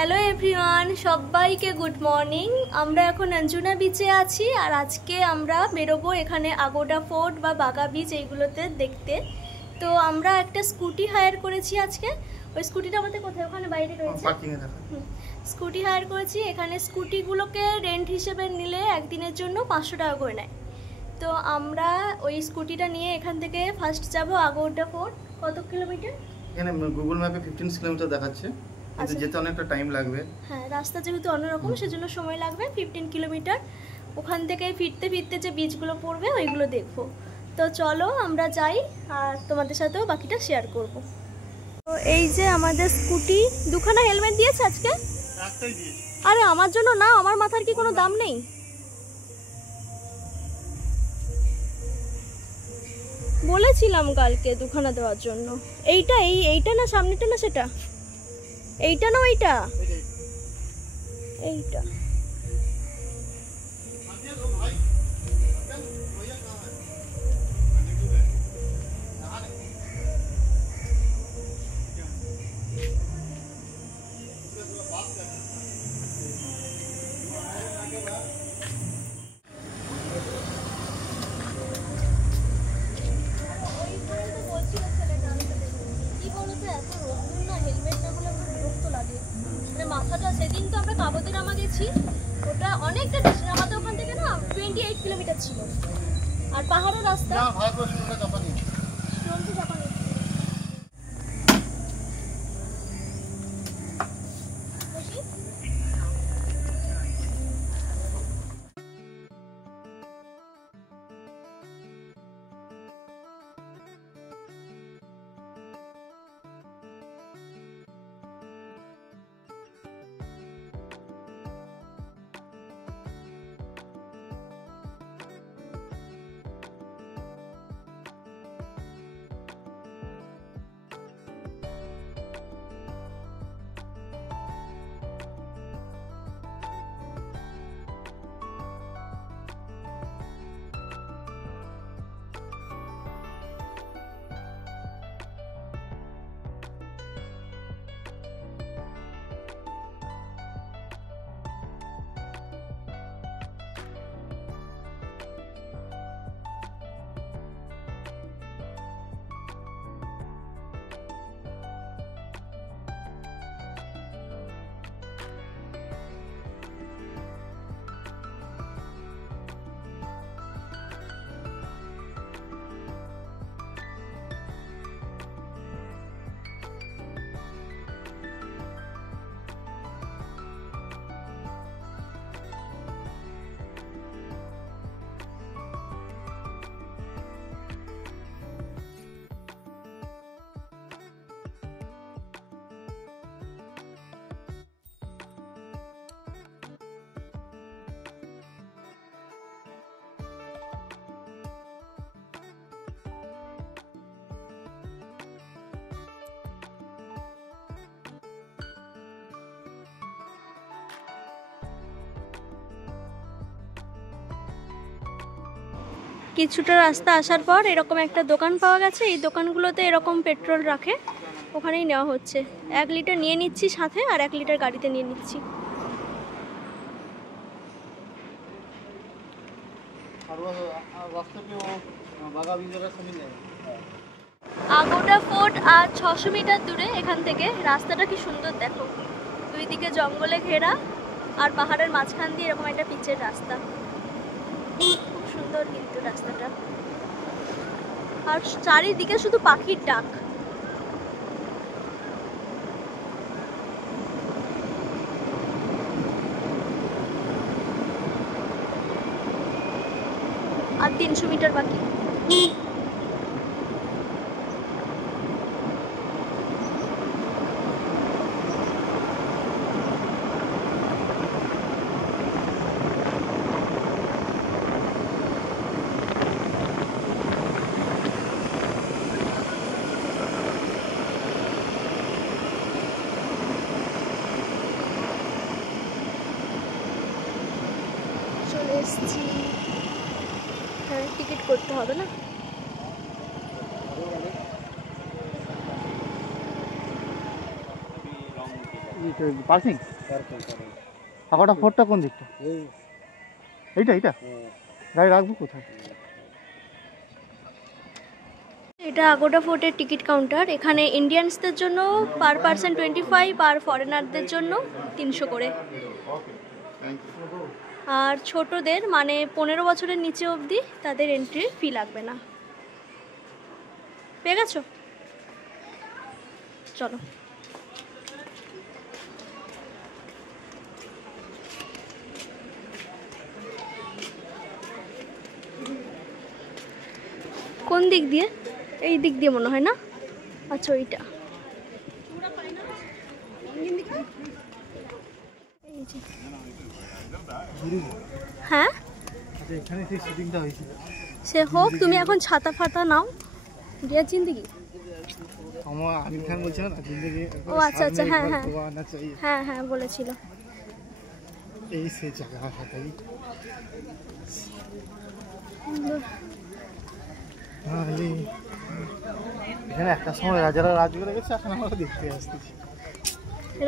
Hello everyone, সবাইকে good morning. আমরা এখন অঞ্জুনা বিচে আছি আর আজকে আমরা বেরোবো এখানে আগোডা ফোর্ট বা বাগা বিচ এইগুলোতে দেখতে। তো আমরা একটা স্কুটি হায়ার করেছি আজকে। ওই স্কুটিটা আমাদের কোথায়? ওখানে বাইরে রয়েছে, স্কুটি হায়ার করেছি। এখানে স্কুটিগুলোকে রেন্ট হিসেবে নিলে একদিনের জন্য 500 টাকা করে নেয়। তো আমরা ওই স্কুটিটা নিয়ে এখান থেকে ফার্স্ট যাব আগোডা ফোর্ট। কত কিলোমিটার? এখানে গুগল ম্যাপে 15 কিলোমিটার দেখাচ্ছে, কিন্তু যেতে অনেকটা টাইম লাগবে। হ্যাঁ, রাস্তা যেহেতু অন্যরকম সেজন্য সময় লাগবে 15 কিলোমিটার। ওখান থেকে ফিরতে ফিরতে যে বিচগুলো পড়বে ওইগুলো দেখবো। তো চলো আমরা যাই আর তোমাদের সাথেও বাকিটা শেয়ার করব। তো এই যে আমাদের স্কুটি, দুখানা হেলমেট দিয়েছে আজকে। আরে আমার জন্য না, আমার মাথার কি কোনো দাম নেই? বলেছিলাম কালকে দুখানা দেওয়ার জন্য। এইটা না, সামনেটা না, সেটা এইটা না, ওইটা এইটা। মাথাটা সেদিন তো আমরা কাবুতেরামা গেছি, ওটা অনেকটা ডিস্টেন্স, আমাদের ওখান থেকে না 28 কিলোমিটার ছিল। আর পাহাড়ের রাস্তা কিছুটা রাস্তা আসার পর এরকম একটা দোকান পাওয়া গেছে। এই দোকানগুলোতে এরকম পেট্রোল রাখে, ওখানেই নেওয়া হচ্ছে। 1 লিটার নিয়ে নিচ্ছি সাথে, আর 1 লিটার গাড়িতে নিয়ে নিচ্ছি। আগোডা ফোর্ট আর 600 মিটার দূরে এখান থেকে। রাস্তাটা কি সুন্দর দেখো, দুই দিকে জঙ্গলে ঘেরা আর পাহাড়ের মাঝখান দিয়ে এরকম একটা পিচের রাস্তা। খুব সুন্দর কিন্তু রাস্তাটা, আর চারিদিকে শুধু পাখির ডাক। আর 300 মিটার বাকি। হ্যাঁ, টিকিট করতে হবে না। পার্কিং আগোটা ফোর্টটা কোন দিকটা? এইটা গাড়ি রাখবো কোথায়? এটা আগোটা ফোর্টের টিকিট কাউন্টার। এখানে ইন্ডিয়ানসদের জন্য পার পারসন 25 আর ফরেনারদের জন্য 300 করে। আর ছোটদের মানে 15 বছরের নিচে অবধি তাদের এন্ট্রি ফি লাগবে না। পেয়ে গেছো? চলো। কোন দিক দিয়ে? এই দিক দিয়ে মনে হয় না? আচ্ছা ওইটা। হ্যাঁ সে হোক, তুমি এখন ছাতা ফাতা নাও। ডিয়ার জিন্দেগি। ও আচ্ছা আচ্ছা, হ্যাঁ হ্যাঁ হ্যাঁ হ্যাঁ বলেছিল। এখানে একটা সময় রাজারা রাজ করে গেছে, এখন আমরা দেখতে আসতেছি।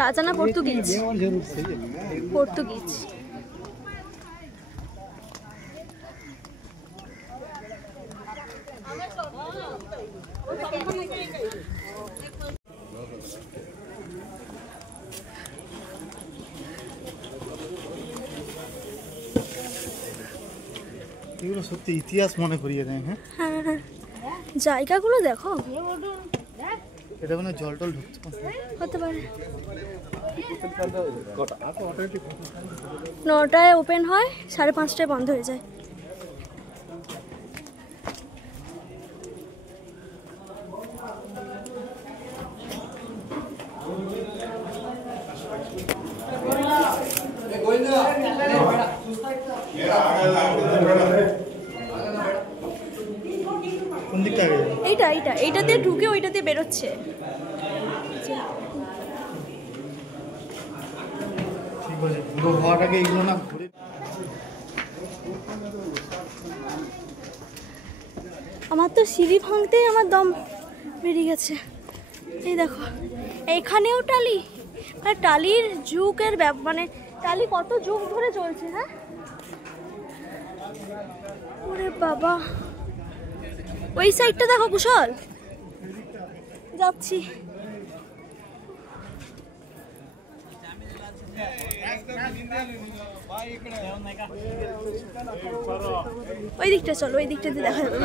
রাজা না পর্তুগিজ? পর্তুগিজ। এগুলো সত্যি ইতিহাস মনে করিয়ে দেয়। হ্যাঁ হ্যাঁ হ্যাঁ, জায়গাগুলো দেখো। এটা মানে জল টল ঢুকছে হতে পারে। 9টায় ওপেন হয়, 5:30টায় বন্ধ হয়ে যায়। কোন দিকটা? এইটাতে ঢুকে ওইটাতে বেরোচ্ছে। ঠিক আছে, পুরো হওয়াটাকে এইগুলো না ঘুরে। আমার তো সিঁড়ি ভাঙতেই আমার দম বেরিয়ে গেছে। এই দেখো, এইখানেও টালি। মানে টালির যুগের মানে টালি কত যুগ ধরে চলছে। হ্যাঁ ওরে বাবা, ওই সাইডটা দেখো কুশল। যাচ্ছি। ওই দিকটা চলো, ওই দিকটাতে দেখা যাবে।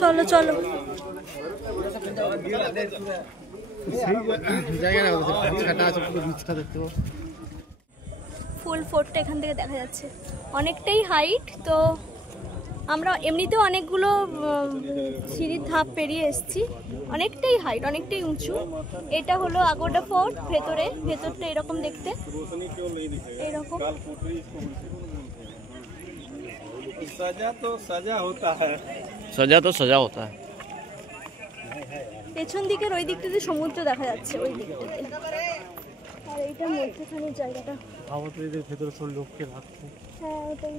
চলো চলো। ফুল ফোর্টটা এখান থেকে দেখা যাচ্ছে, অনেকটাই হাইট। তো আমরা এমনিতেও অনেকগুলো সিঁড়ির ধাপ পেরিয়ে এসেছি। অনেকটাই হাইট, অনেকটাই উঁচু। এটা হলো আগোটা ফোর্ট। ভেতরটা এরকম দেখতে, এরকম। सजा तो सजा होता है। পেছন দিকের ওই দিকটাতে সমুদ্র দেখা যাচ্ছে, ওই দিকটাতে। আর এইটা মধ্যখানের জায়গাটা। ভেতরে সব লোককে রাখছে। হ্যাঁ ওটাই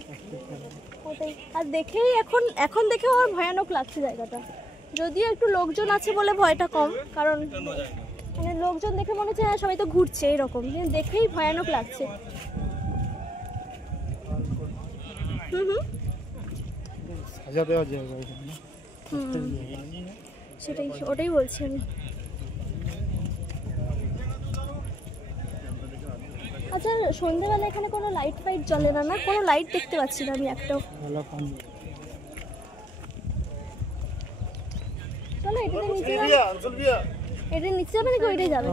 ওটাই। আর দেখেই এখন দেখে আমার ভয়ানক লাগছে জায়গাটা। যদিও একটু লোকজন আছে বলে ভয়টা কম, কারণ মানে লোকজন দেখে মনে হচ্ছে সবাই তো ঘুরছে এরকম, কিন্তু দেখেই ভয়ানক লাগছে। সাজা দেওয়া জায়গা। সেটাই, ওটাই বলছি আমি। আচ্ছা সন্ধ্যেবেলা এখানে কোনো লাইট ফাইট জ্বলে না? না, কোনো লাইট দেখতে পাচ্ছি না আমি একটাও। চলো এটাতে নিচে যাবে। এটা নিচে যাবে নাকি ওইটাই যাবে?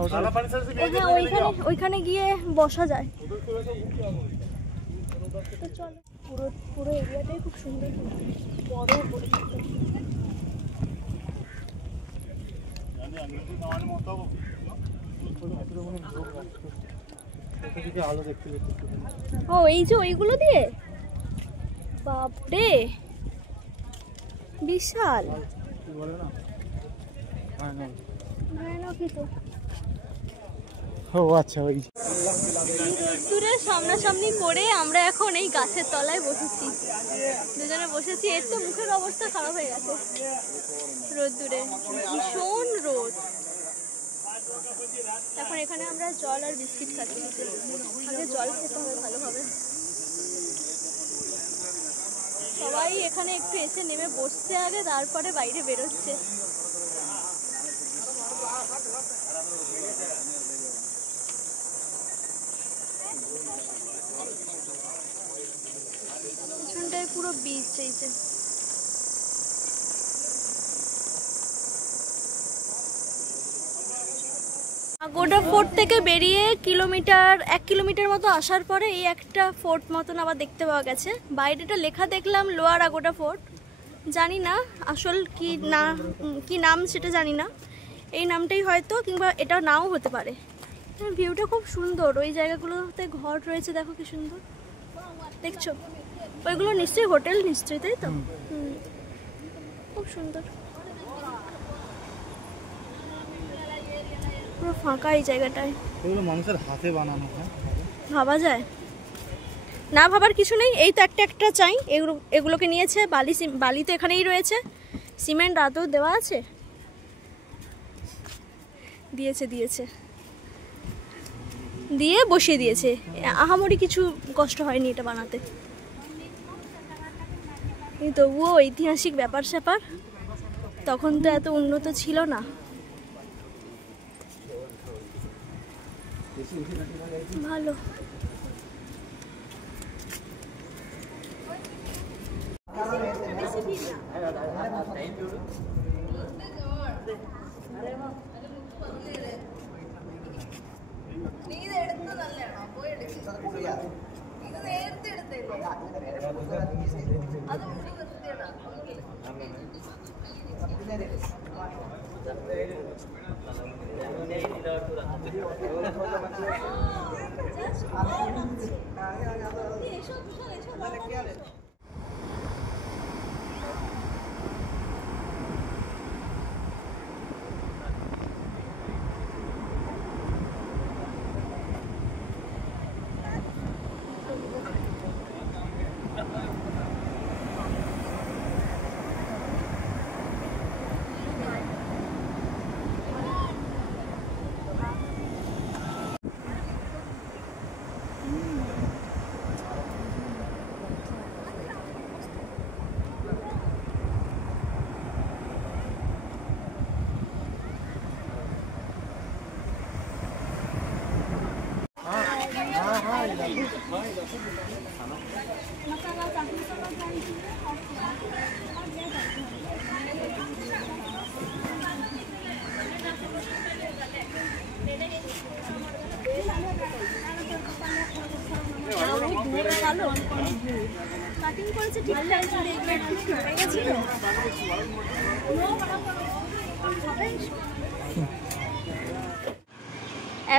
হ্যাঁ ওইখানে গিয়ে বসা যায়। তো চলো। পুরো এরিয়াটাই খুব সুন্দর, বড় পরিচিত। আলো দেখতে ও এই যে ওইগুলো দিয়ে, বাপরে বিশাল বলে না। ও আচ্ছা, ওই রোদ্দুরে সামনাসামনি করে আমরা এখন এই গাছের তলায় বসেছি, দুজনে বসেছি। এর তো মুখের অবস্থা খারাপ হয়ে গেছে রোদ্দুরে, ভীষণ রোদ। এখন এখানে আমরা জল আর বিস্কিট খাচ্ছি, আগে জল খেতে হবে ভালোভাবে। সবাই এখানে একটু এসে নেমে বসছে আগে, তারপরে বাইরে বেরোচ্ছে। পেছনটায় পুরো বিচ। এই যে আগোডা ফোর্ট থেকে বেরিয়ে 1 কিলোমিটার মতো আসার পরে এই একটা ফোর্ট মতন আবার দেখতে পাওয়া গেছে। বাইরেটা লেখা দেখলাম লোয়ার আগোডা ফোর্ট, জানি না আসল কি নাম সেটা জানি না, এই নামটাই হয়তো, কিংবা এটা নাও হতে পারে। ভিউটা খুব সুন্দর, ওই জায়গাগুলোতে ঘর রয়েছে, দেখো কি সুন্দর দেখছো। ওইগুলো নিশ্চয়ই হোটেল, নিশ্চয়ই, তাই তো? খুব সুন্দর, পুরো ফাঁকা এই জায়গাটায়। এগুলো মানুষের হাতে বানানো, ভাবা যায় না, ভাবার কিছু নেই। এই তো একটা চাই, এগুলোকে নিয়েছে। বালি তো এখানেই রয়েছে, সিমেন্ট আদৌ দেওয়া আছে, দিয়েছে দিয়ে বসিয়ে দিয়েছে। আহামরি কিছু কষ্ট হয়নি এটা বানাতে, কিন্তু তবুও ঐতিহাসিক ব্যাপার স্যাপার, তখন তো এত উন্নত ছিল না। ভালো।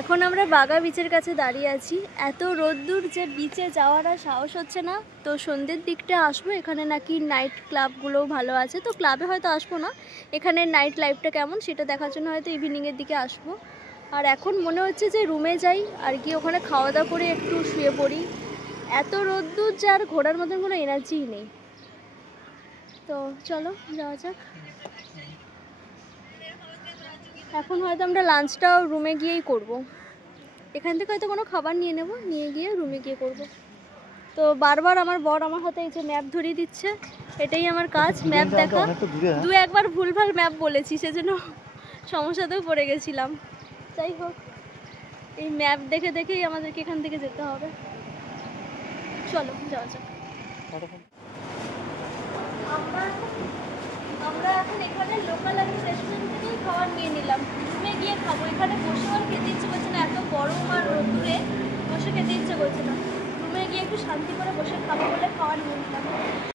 এখন আমরা বাগা বিচের কাছে দাঁড়িয়ে আছি। এত রোদ্দুর যে বিচে যাওয়ার আর সাহস হচ্ছে না। তো সন্ধ্যের দিকটা আসবো, এখানে নাকি নাইট ক্লাবগুলোও ভালো আছে। তো ক্লাবে হয়তো আসবো না, এখানে নাইট লাইফটা কেমন সেটা দেখার জন্য হয়তো ইভিনিংয়ের দিকে আসবো। আর এখন মনে হচ্ছে যে রুমে যাই আর কি, ওখানে খাওয়া দাওয়া করে একটু শুয়ে পড়ি। এত রোদ্দুর যে আর ঘোরার মতন কোনো এনার্জিই নেই। তো চলো যাওয়া যাক। এখন হয়তো আমরা লাঞ্চটাও রুমে গিয়েই করব। এখান থেকে হয়তো কোনো খাবার নিয়ে নেব, নিয়ে গিয়ে রুমে গিয়ে করব। তো বারবার আমার বর আমার হাতে এই যে ম্যাপ ধরিয়ে দিচ্ছে, এটাই আমার কাজ, ম্যাপ দেখা। 2-1বার ভুলভাল ম্যাপ বলেছি, সেজন্য সমস্যাতেও পড়ে গেছিলাম। যাই হোক, এই ম্যাপ দেখে দেখেই আমাদেরকে এখান থেকে যেতে হবে। চলো যাওয়া যাক। আমরা এখন এখানে লোকাল একটা রেস্টুরেন্ট থেকেই খাবার নিয়ে নিলাম, রুমে গিয়ে খাবো। এখানে বসেও আর খেতে ইচ্ছে করছে না, এত গরম আর রোদ্দুরে বসে খেতে ইচ্ছে করছে না। রুমে গিয়ে একটু শান্তি করে বসে খাবো বলে খাবার নিয়ে নিলাম।